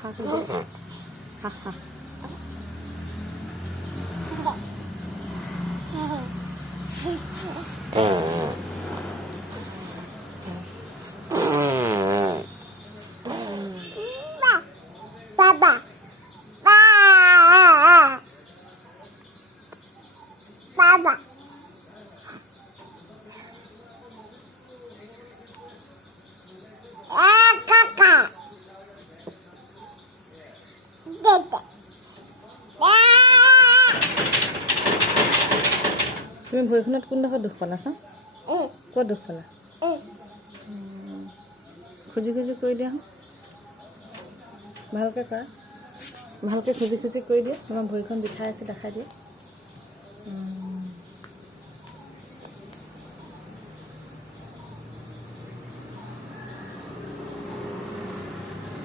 খা কৰি দিয়া খা খা Baba. Baba. Kaka. Dede. তুমি ভৰিখনত কোনডোখৰত দুখ পালা চা ক'ত দুখ পালা খুজি খুজি কৰি দিয়া ভালকৈ কৰা ভালকৈ খুজি খুজি কৰি দিয়া তোমাৰ ভৰিখন বিষাই আছে দেখাই দিয়া